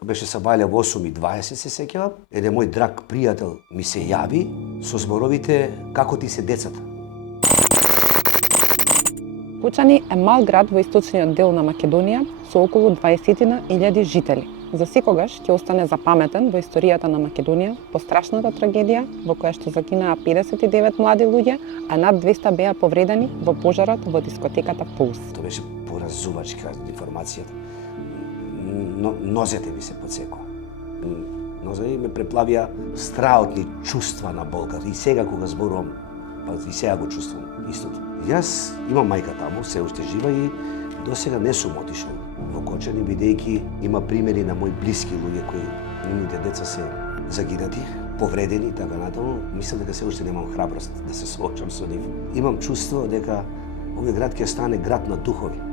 Тоа беше сабајле во 8:20 се сеќавам. Еден мој драг пријател ми се јави со зборовите како ти се децата. Кучани е мал град во источниот дел на Македонија со околу 20.000 жители. За секогаш ќе остане запаметен во историјата на Македонија по страшната трагедија во која што загинаа 59 млади луѓе, а над 200 беа повредени во пожарот во дискотеката Пулс. Тоа беше поразувачка информацијата. Нозете ми се подсекоа. Нозете ме преплавија страотни чувства на болка. И сега кога зборувам, па и сега го чувствувам истото. Јас имам мајка таму, се уште жива и досега не сум отишол во Кочани, бидејќи има примери на мои блиски луѓе кои нивните деца се загинати, повредени и така натаму. Мислам дека се уште немам храброст да се соочам со нив. Имам чувство дека овој град ќе стане град на духови.